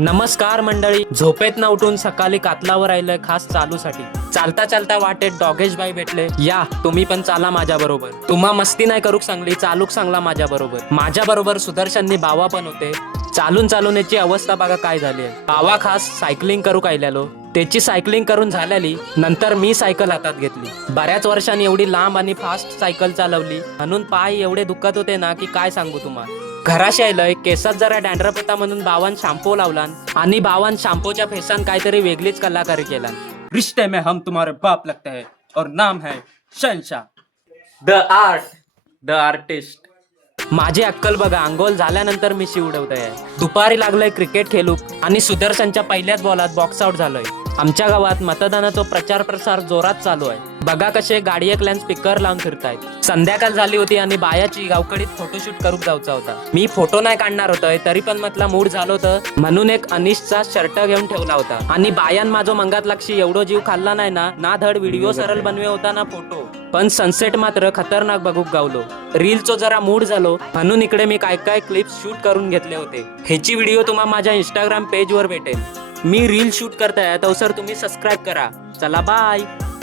नमस्कार मंडळी, झोपेत न उठून सकाळी कातलावर आलोय खास चालूसाठी. चालता चालता वाटेत डॉगेश भाई भेटले. या तुम्ही पण चाला माझ्या बरोबर. तुम्हा मस्ती नाही करूक सांगली, चालूक सांगला माझ्या बरोबर. माझ्या बरोबर सुदर्शननी बावा पण होते. चालून चालून याची अवस्था बघा काय झाली आहे. बावा खास सायकलिंग करू आलेलो. त्याची सायकलिंग करून झालेली नंतर मी सायकल हातात घेतली. बऱ्याच वर्षांनी एवढी लांब आणि फास्ट सायकल चालवली म्हणून पाय एवढे दुखत होते ना की काय सांगू तुम्हाला. घराशी आलोय, केसात जरा डॅन्ड्रफ होता म्हणून बावान शॅम्पू लावला आणि बावान शॅम्पूच्या फेसान काहीतरी वेगळीच कलाकारी केला. रिश्ते में हम तुम्हारे बाप लगते हैं और नाम है शहनशाह. The art, the artist. माझी अक्कल बघा, अंघोळ झाल्यानंतर मी उडवतोय. दुपारी लागलोय क्रिकेट खेळू आणि सुदर्शनच्या पहिल्याच बॉलात बॉक्स आउट झालोय. आमच्या गावात मतदानाचा प्रचार प्रसार जोरात चालू आहे. बघा कसे गाडी एकल्यान स्पीकर लावून फिरतायत. संध्याकाळ झाली होती आणि बायाची गावकडीत फोटोशूट करून जाऊचा होता. मी फोटो नाही काढणार होतोय तरी पण म्हटलं मूड झालं होतं म्हणून एक अनिशचा शर्ट घेऊन ठेवला होता. आणि बायान माझं मंगात लक्षी एवढं जीव खाल्ला नाही ना धड व्हिडिओ सरळ बनवे होता ना फोटो. पण सनसेट मात्र खतरनाक बघूक गावलो. रीलचो जरा मूड झालो म्हणून इकडे मी काय काय क्लिप्स शूट करून घेतले होते. ह्याची व्हिडिओ तुम्हाला माझ्या इंस्टाग्राम पेज वर भेटेल. मी रील शूट करताय तर सर तुम्ही सबस्क्राईब करा. चला बाय.